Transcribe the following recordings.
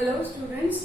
Hello students,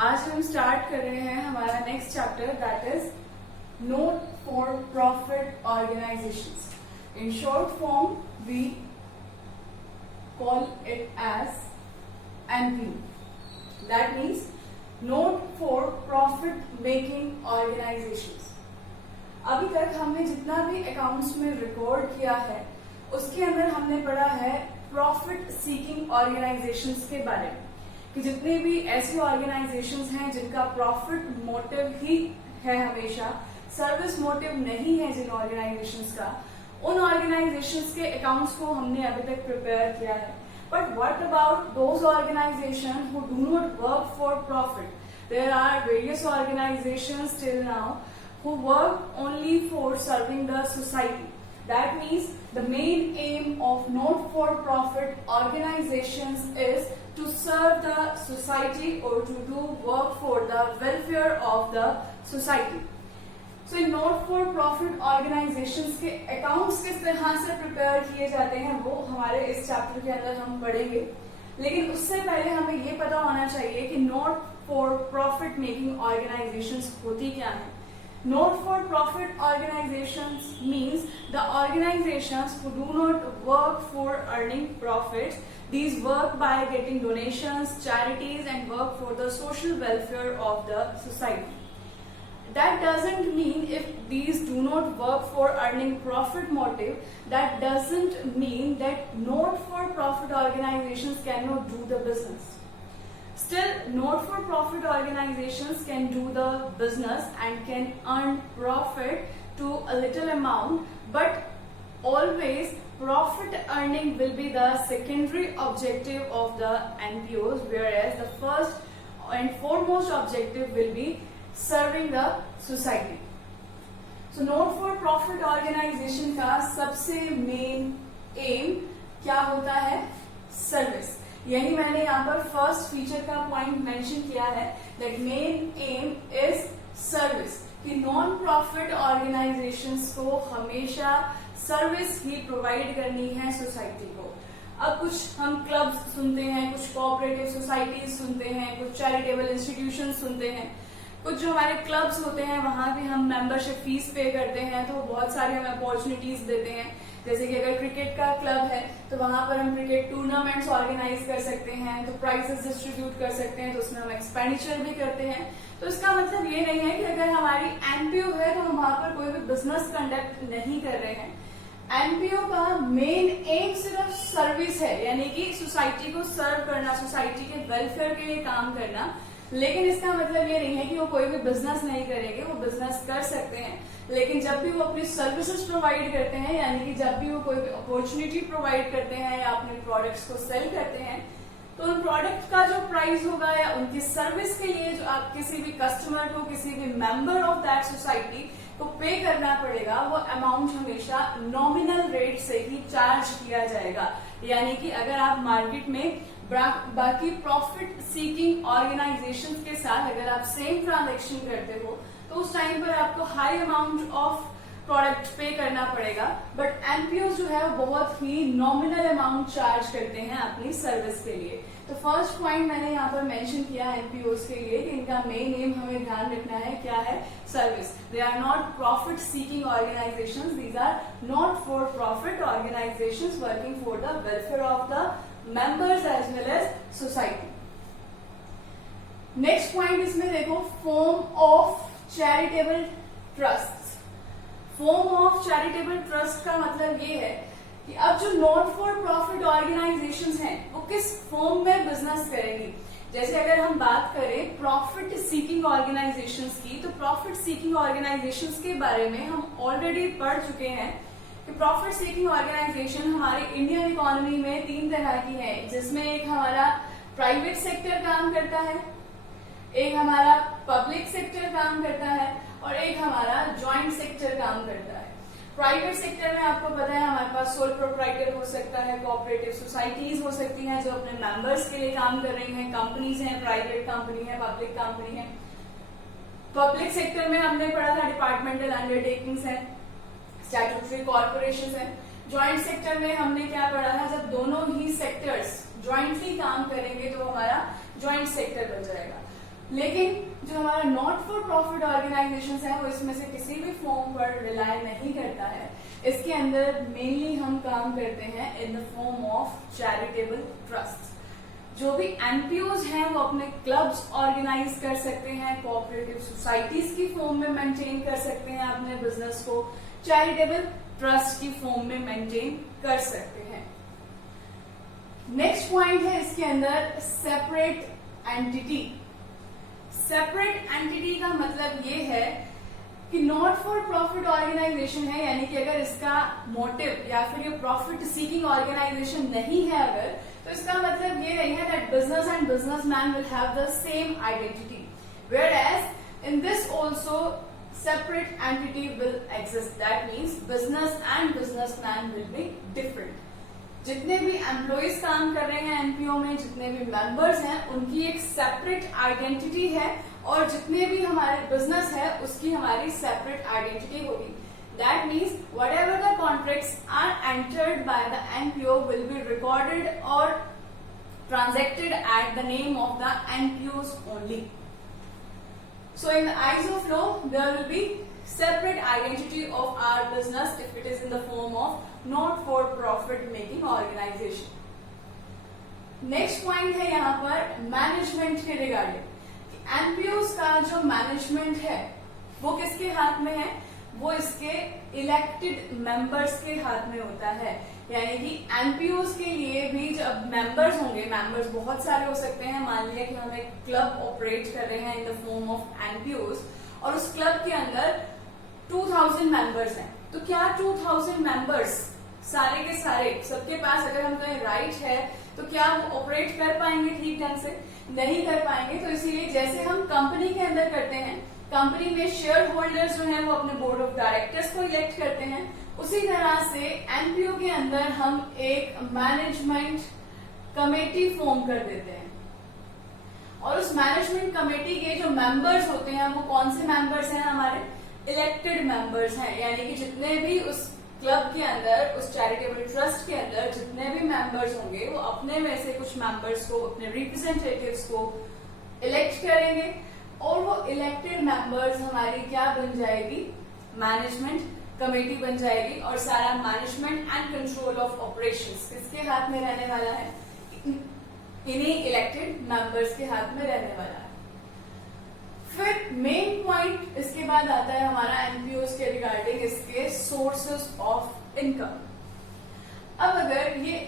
आज हम start कर रहे हैं हमारा next chapter that is not for profit organisations. In short form we call it as NPO. That means Note for Profit Making Organizations. अभी तक हमने जितना भी अकाउंट्स में रिकॉर्ड किया है उसके अंदर हमने पढ़ा है प्रॉफिट सीकिंग ऑर्गेनाइजेशंस के बारे में, कि जितने भी ऐसी ऑर्गेनाइजेशंस हैं जिनका प्रॉफिट मोटिव ही है, हमेशा सर्विस मोटिव नहीं है जिन ऑर्गेनाइजेशंस का, उन ऑर्गेनाइजेशंस के अकाउंट्स को हमने अभी तक प्रिपेयर किया है. But what about those organisation who do not work for profit? There are various organisations till now who work only for serving the society. That means the main aim of not-for-profit organizations is to serve the society or to do work for the welfare of the society. So in not-for-profit organizations के accounts किस तरह से prepare किए जाते हैं वो हमारे इस chapter के अंदर हम पढ़ेंगे. लेकिन उससे पहले हमें ये पता होना चाहिए कि not-for-profit making organizations होती क्या है. Not-for-profit organizations means the organizations who do not work for earning profits. These work by getting donations, charities, and work for the social welfare of the society. That doesn't mean if these do not work for earning profit motive, that doesn't mean that not-for-profit organizations cannot do the business. Still, not-for-profit organizations can do the business and can earn profit to a little amount, but always profit earning will be the secondary objective of the NPOs, whereas the first and foremost objective will be serving the society. So, not-for-profit organization का सबसे main aim क्या होता है? Service. यही मैंने यहाँ पर first feature का पॉइंट मेंशन किया है, that main M is service, कि नॉन प्रॉफिट ऑर्गेनाइजेशंस को हमेशा सर्विस ही प्रोवाइड करनी है सोसाइटी को. अब कुछ हम क्लब्स सुनते हैं, कुछ कोऑपरेटिव सोसाइटीज सुनते हैं, कुछ चैरिटेबल इंस्टीट्यूशन सुनते हैं. कुछ जो हमारे क्लब्स होते हैं वहां भी हम मेंबरशिप फीस पे करते हैं, तो बहुत सारी हमें अपॉर्चुनिटीज देते हैं. जैसे कि अगर क्रिकेट का क्लब है तो वहां पर हम क्रिकेट टूर्नामेंट्स ऑर्गेनाइज कर सकते हैं, तो प्राइजेस डिस्ट्रीब्यूट कर सकते हैं, तो उसमें हम एक्सपेंडिचर भी करते हैं. तो इसका मतलब ये नहीं है कि अगर हमारी एनपीओ है तो हम वहां पर कोई भी बिजनेस कंडक्ट नहीं कर रहे हैं. एनपीओ का मेन एम सिर्फ सर्विस है, यानी कि सोसाइटी को सर्व करना, सोसाइटी के वेलफेयर के लिए काम करना. लेकिन इसका मतलब ये नहीं है कि वो कोई भी बिजनेस नहीं करेंगे, वो बिजनेस कर सकते हैं. लेकिन जब भी वो अपनी सर्विसेज प्रोवाइड करते हैं, यानी कि जब भी वो कोई भी अपॉर्चुनिटी प्रोवाइड करते हैं या अपने प्रोडक्ट्स को सेल करते हैं, तो उन प्रोडक्ट का जो प्राइस होगा या उनकी सर्विस के लिए जो आप किसी भी कस्टमर को, किसी भी मेंबर ऑफ दैट सोसाइटी को पे करना पड़ेगा, वो अमाउंट हमेशा नॉमिनल रेट से ही चार्ज किया जाएगा. यानी कि अगर आप मार्केट में बाकी प्रॉफिट सीकिंग ऑर्गेनाइजेशन के साथ अगर आप सेम ट्रांजेक्शन करते हो तो उस टाइम पर आपको हाई अमाउंट ऑफ प्रोडक्ट पे करना पड़ेगा. बट एनपीओ जो है वो बहुत ही नॉमिनल अमाउंट चार्ज करते हैं अपनी सर्विस के लिए. तो फर्स्ट पॉइंट मैंने यहाँ पर मेंशन किया एनपीओ के लिए कि इनका मेन एम हमें ध्यान रखना है क्या है? Service. They are not profit seeking organisations, these are not for profit organisations working for the welfare of the members as well as society. Next point इसमें देखो, form of charitable trust. Form of charitable trust का मतलब ये है कि अब जो not for profit organisations हैं वो किस फॉर्म में बिजनेस करेंगी. जैसे अगर हम बात करें प्रॉफिट सीकिंग ऑर्गेनाइजेशंस की, तो प्रॉफिट सीकिंग ऑर्गेनाइजेशंस के बारे में हम ऑलरेडी पढ़ चुके हैं कि प्रॉफिट सीकिंग ऑर्गेनाइजेशन हमारी इंडियन इकोनॉमी में तीन तरह की है, जिसमें एक हमारा प्राइवेट सेक्टर काम करता है, एक हमारा पब्लिक सेक्टर काम करता है और एक हमारा जॉइंट सेक्टर काम करता है. प्राइवेट सेक्टर में आपको पता है हमारे पास सोल प्रोप्राइटर हो सकता है, कोऑपरेटिव सोसाइटीज हो सकती हैं जो अपने मेंबर्स के लिए काम कर रही हैं, कंपनीज हैं, प्राइवेट कंपनी है, पब्लिक कंपनी है. पब्लिक सेक्टर में हमने पढ़ा था डिपार्टमेंटल अंडरटेकिंग्स है, स्टैट्यूटरी कॉर्पोरेशन है. ज्वाइंट सेक्टर में हमने क्या पढ़ा था, जब दोनों ही सेक्टर्स ज्वाइंटली काम करेंगे तो हमारा ज्वाइंट सेक्टर बन जाएगा। लेकिन जो हमारा नॉट फॉर प्रॉफिट ऑर्गेनाइजेशन है वो इसमें से किसी भी फॉर्म पर रिलाय नहीं करता है। इसके अंदर मेनली हम काम करते हैं in the form of charitable trust. जो भी एनपीओज हैं वो अपने क्लब्स ऑर्गेनाइज कर सकते हैं, कोऑपरेटिव सोसाइटीज की फॉर्म में मेंटेन कर सकते हैं अपने बिजनेस को, चैरिटेबल ट्रस्ट की फॉर्म में मेंटेन कर सकते हैं। नेक्स्ट पॉइंट है इसके अंदर सेपरेट एंटिटी। सेपरेट एंटिटी का मतलब ये है कि नॉट फॉर प्रॉफिट ऑर्गेनाइजेशन है, यानी कि अगर इसका मोटिव या फिर ये प्रॉफिट सीकिंग ऑर्गेनाइजेशन नहीं है अगर, तो इसका मतलब ये नहीं है that business and businessman will have the same identity, whereas in this also separate entity will exist. That means business and businessman will be different. जितने भी एम्प्लॉइज काम कर रहे हैं एनपीओ में, जितने भी मेंबर्स हैं, उनकी एक सेपरेट आइडेंटिटी है और जितने भी हमारे बिजनेस है उसकी हमारी सेपरेट आइडेंटिटी होगी। That means whatever the contracts are entered by the NPO will be recorded or transacted at the name of the NPOs only. So in the eyes of law, there will be separate identity of our business if it is in the form of not-for-profit making organization. Next point है यहाँ पर management के regarding. एनपीओस का जो management है वो किसके हाथ में है? वो इसके इलेक्टेड मेंबर्स के हाथ में होता है। यानी कि एनपीओस के लिए भी जब मेंबर्स होंगे, मेंबर्स बहुत सारे हो सकते हैं। मान लिया कि हम एक क्लब ऑपरेट कर रहे हैं इन द फॉर्म ऑफ एनपीओस और उस क्लब के अंदर 2000 मेंबर्स हैं, तो क्या 2000 मेंबर्स सारे के सारे सबके पास अगर हम कहें राइट है तो क्या वो ऑपरेट कर पाएंगे ठीक ढंग से? नहीं कर पाएंगे। तो इसीलिए जैसे हम कंपनी के अंदर करते हैं, कंपनी में शेयर होल्डर्स जो हैं वो अपने बोर्ड ऑफ डायरेक्टर्स को इलेक्ट करते हैं, उसी तरह से एनपीओ के अंदर हम एक मैनेजमेंट कमेटी फॉर्म कर देते हैं और उस मैनेजमेंट कमेटी के जो मेंबर्स होते हैं वो कौन से मेंबर्स हैं? हमारे इलेक्टेड मेंबर्स हैं। यानी कि जितने भी उस क्लब के अंदर, उस चैरिटेबल ट्रस्ट के अंदर जितने भी मेंबर्स होंगे वो अपने में से कुछ मेंबर्स को, अपने रिप्रेजेंटेटिव्स को इलेक्ट करेंगे और वो इलेक्टेड मेंबर्स हमारी क्या बन जाएगी? मैनेजमेंट कमेटी बन जाएगी और सारा management and control of operations किसके हाथ में रहने वाला है? इन्हीं इलेक्टेड मेंबर्स के हाथ में रहने वाला है। फिर मेन पॉइंट इसके बाद आता है हमारा एनपीओस के रिगार्डिंग इसके सोर्सेस ऑफ इनकम। अब अगर ये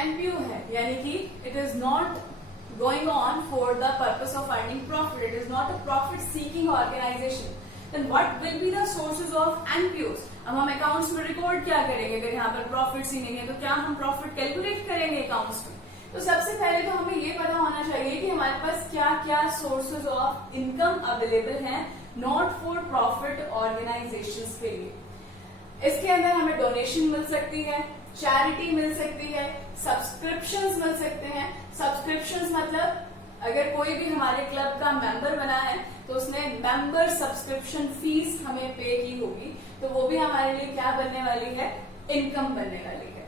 एनपीओ है यानी कि it is not going on for the purpose of earning profit, it is not a profit seeking organization, then what will be the sources of NPOs? अब हम accounts में record क्या करेंगे? अगर यहाँ पर प्रॉफिट ही नहीं है तो क्या हम प्रॉफिट कैलकुलेट करेंगे अकाउंट्स में? तो सबसे पहले तो हमें ये पता होना चाहिए कि हमारे पास क्या क्या सोर्सेज ऑफ इनकम अवेलेबल हैं नॉट फॉर प्रॉफिट ऑर्गेनाइजेशंस के लिए। इसके अंदर हमें डोनेशन मिल सकती है, चैरिटी मिल सकती है, सब्सक्रिप्शंस मिल सकते हैं। सब्सक्रिप्शंस मतलब अगर कोई भी हमारे क्लब का मेंबर बना है तो उसने मेंबर सब्सक्रिप्शन फीस हमें पे की होगी, तो वो भी हमारे लिए क्या बनने वाली है? इनकम बनने वाली है।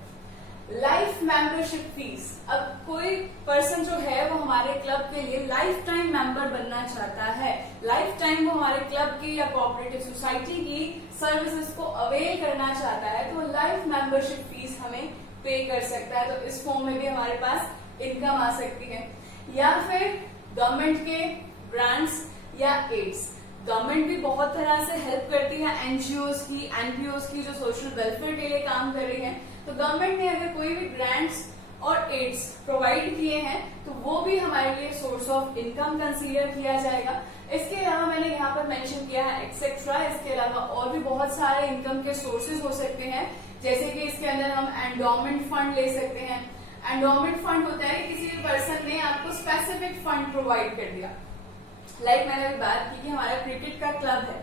लाइफ मेंबरशिप फीस, अब कोई पर्सन जो है वो हमारे क्लब के लिए लाइफ टाइम मेंबर बनना चाहता है, लाइफ टाइम वो हमारे क्लब की या कोऑपरेटिव सोसाइटी की सर्विसेज को अवेल करना चाहता है, तो लाइफ मेंबरशिप फीस हमें पे कर सकता है। तो इस फॉर्म में भी हमारे पास इनकम आ सकती है। या फिर गवर्नमेंट के ग्रांट्स या एड्स, गवर्नमेंट भी बहुत तरह से हेल्प करती है एनजीओज की, एनपीओज की जो सोशल वेलफेयर के लिए काम कर रही है, तो गवर्नमेंट ने अगर कोई भी ग्रांट्स और एड्स प्रोवाइड किए हैं तो वो भी हमारे लिए सोर्स ऑफ इनकम कंसीडर किया जाएगा। इसके अलावा मैंने यहाँ पर मेंशन किया है एक्सेट्रा, इसके अलावा और भी बहुत सारे इनकम के सोर्सेज हो सकते हैं, जैसे कि इसके अंदर हम एंडोमेंट फंड ले सकते हैं। एंडोमेंट फंड होता है किसी भी पर्सन ने आपको स्पेसिफिक फंड प्रोवाइड कर दिया। लाइक मैंने अभी बात की कि हमारा क्रिकेट का क्लब है,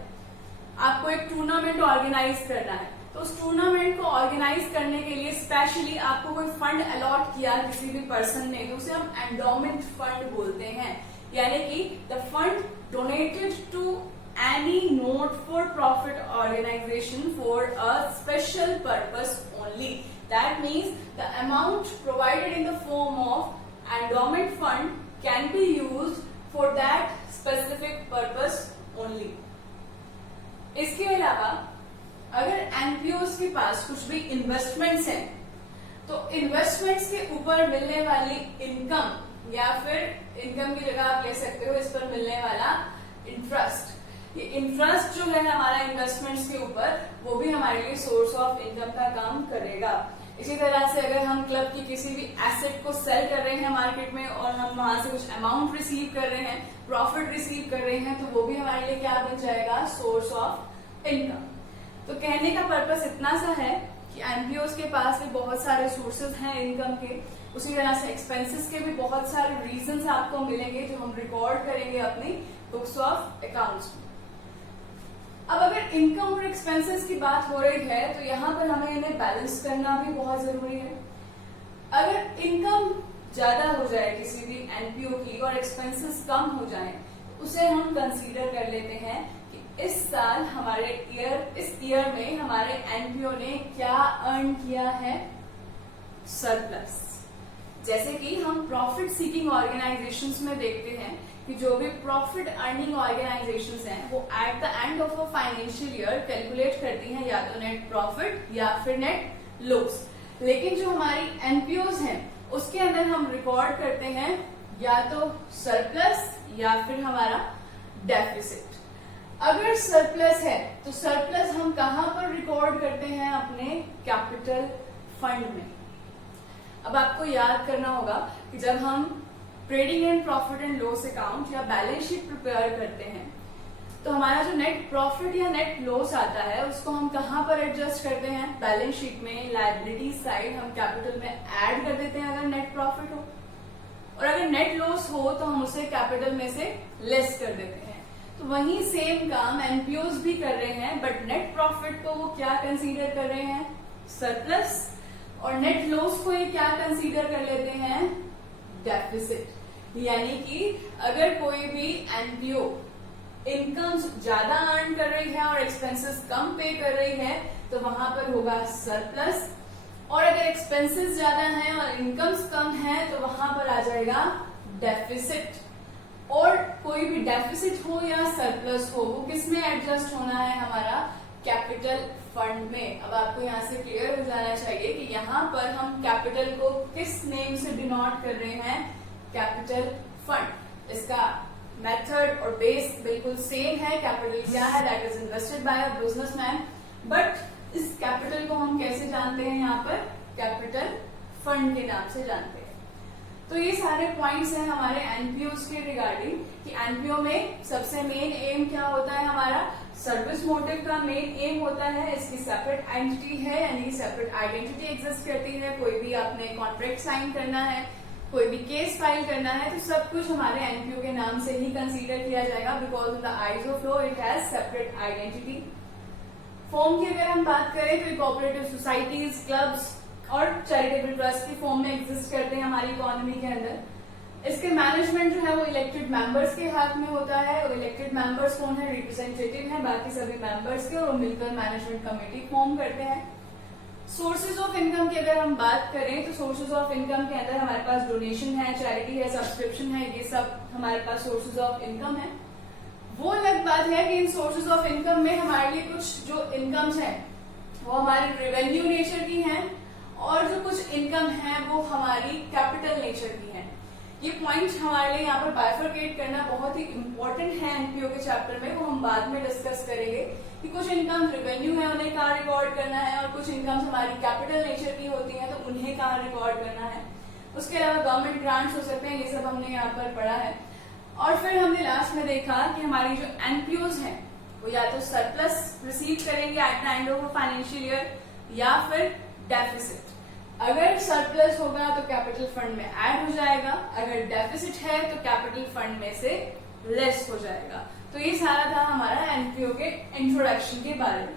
आपको एक टूर्नामेंट ऑर्गेनाइज करना है, तो उस टूर्नामेंट को ऑर्गेनाइज करने के लिए स्पेशली आपको कोई फंड अलॉट किया किसी भी पर्सन ने, तो उसे हम एंडोमेंट फंड बोलते हैं। यानी कि the fund donated to any not-for-profit organization for a special purpose only. That means the amount provided in the form of endowment fund can be used for that specific purpose only. इसके अलावा अगर एनपीओस के पास कुछ भी investments हैं तो investments के ऊपर मिलने वाली इनकम या फिर इनकम की जगह आप ले सकते हो इस पर मिलने वाला इंटरेस्ट, ये इंटरेस्ट जो है हमारा इन्वेस्टमेंट्स के ऊपर वो भी हमारे लिए सोर्स ऑफ इनकम का काम करेगा। इसी तरह से अगर हम क्लब की किसी भी एसेट को सेल कर रहे हैं मार्केट में और हम वहां से कुछ अमाउंट रिसीव कर रहे हैं, प्रॉफिट रिसीव कर रहे हैं, तो वो भी हमारे लिए क्या बन जाएगा, सोर्स ऑफ इनकम। तो कहने का पर्पस इतना सा है कि एनपीओस के पास भी बहुत सारे सोर्सेज हैं इनकम के, उसी तरह से एक्सपेंसेस के भी बहुत सारे रीजंस आपको मिलेंगे जो हम रिकॉर्ड करेंगे अपनी बुक्स ऑफ अकाउंट्स में। अब अगर इनकम और एक्सपेंसेस की बात हो रही है तो यहाँ पर हमें इन्हें बैलेंस करना भी बहुत जरूरी है। अगर इनकम ज्यादा हो जाए किसी भी एनपीओ की और एक्सपेंसेस कम हो जाए तो उसे हम कंसीडर कर लेते हैं कि इस साल इस ईयर में हमारे एनपीओ ने क्या अर्न किया है, सरप्लस। जैसे कि हम प्रॉफिट सीकिंग ऑर्गेनाइजेशंस में देखते हैं कि जो भी प्रॉफिट अर्निंग ऑर्गेनाइजेशंस हैं वो at the end of a financial year calculate करती हैं या तो नेट प्रॉफिट या फिर नेट लॉस। लेकिन जो हमारी एनपीओज हैं उसके अंदर हम रिकॉर्ड करते हैं या तो सरप्लस या फिर हमारा डेफिसिट। अगर सरप्लस है तो सरप्लस हम कहां पर रिकॉर्ड करते हैं, अपने कैपिटल फंड में। अब आपको याद करना होगा कि जब हम trading and profit and loss account या बैलेंस शीट प्रिपेयर करते हैं तो हमारा जो नेट प्रॉफिट या नेट लॉस आता है उसको हम कहां पर एडजस्ट करते हैं, बैलेंस शीट में लायबिलिटी साइड हम कैपिटल में ऐड कर देते हैं अगर नेट प्रॉफिट हो, और अगर नेट लॉस हो तो हम उसे कैपिटल में से लेस कर देते हैं। तो वही सेम काम एनपीओज भी कर रहे हैं, बट नेट प्रॉफिट को वो क्या कंसीडर कर रहे हैं, सरप्लस, और नेट लॉस को ये क्या कंसीडर कर लेते हैं, डेफिसिट। यानी कि अगर कोई भी एनपीओ इनकम ज्यादा अर्न कर रही है और एक्सपेंसेस कम पे कर रही है तो वहां पर होगा सरप्लस, और अगर एक्सपेंसेस ज्यादा हैं और इनकम्स कम है तो वहां पर आ जाएगा डेफिसिट। और कोई भी डेफिसिट हो या सरप्लस हो वो किस में एडजस्ट होना है, हमारा कैपिटल फंड में। अब आपको यहाँ से क्लियर हो जाना चाहिए कि यहाँ पर हम कैपिटल को किस नेम से डिनोट कर रहे हैं, कैपिटल फंड। इसका मेथड और बेस बिल्कुल सेम है। कैपिटल क्या है, that is invested bye a businessman, but इस कैपिटल को हम कैसे जानते हैं, यहाँ पर कैपिटल फंड के नाम से जानते हैं। तो ये सारे पॉइंट्स हैं हमारे एनपीओ के रिगार्डिंग कि एनपीओ में सबसे मेन एम क्या होता है, हमारा सर्विस मोटिव का मेन एम होता है, इसकी सेपरेट आइडेंटिटी है, यानी सेपरेट आइडेंटिटी एग्जिस्ट करती है। कोई भी आपने कॉन्ट्रैक्ट साइन करना है, कोई भी केस फाइल करना है तो सब कुछ हमारे एनपीओ के नाम से ही कंसीडर किया जाएगा, because in the eyes of law it has separate identity. Form की अगर हम बात करें तो कोऑपरेटिव सोसाइटीज, क्लब्स और चैरिटेबल ट्रस्ट की फॉर्म में एग्जिस्ट करते हैं हमारी इकोनॉमी के अंदर। इसके मैनेजमेंट जो है वो इलेक्टेड मेंबर्स के हाथ में होता है, और इलेक्टेड मेंबर्स कौन है, रिप्रेजेंटेटिव है बाकी सभी मेंबर्स के, और मिलकर मैनेजमेंट कमेटी फॉर्म करते हैं। सोर्सेज ऑफ इनकम की अगर हम बात करें तो सोर्सेज ऑफ इनकम के अंदर हमारे पास डोनेशन है, चैरिटी है, सब्सक्रिप्शन है, ये सब हमारे पास सोर्सेज ऑफ इनकम है। वो अलग बात है कि इन सोर्सेज ऑफ इनकम में हमारे लिए कुछ जो इनकम्स हैं वो हमारी रेवेन्यू नेचर की हैं, और जो कुछ इनकम है वो हमारी कैपिटल नेचर की है। ये पॉइंट हमारे लिए यहाँ पर बाइफरकेट करना बहुत ही इंपॉर्टेंट है एनपीओ के चैप्टर में, वो हम बाद में डिस्कस करेंगे कि कुछ इनकम रेवेन्यू है उन्हें कहाँ रिकॉर्ड करना है, और कुछ इनकम हमारी कैपिटल नेचर की होती है तो उन्हें कहाँ रिकॉर्ड करना है। उसके अलावा गवर्नमेंट ग्रांट्स हो सकते हैं, ये सब हमने यहाँ पर पढ़ा है। और फिर हमने लास्ट में देखा कि हमारी जो एनपीओज हैं वो या तो सरप्लस रिसीव करेंगे at the end of a financial year या फिर डेफिसिट। अगर सरप्लस होगा तो कैपिटल फंड में ऐड हो जाएगा, अगर डेफिसिट है तो कैपिटल फंड में से लेस हो जाएगा। तो ये सारा था हमारा एनपीओ के इंट्रोडक्शन के बारे में।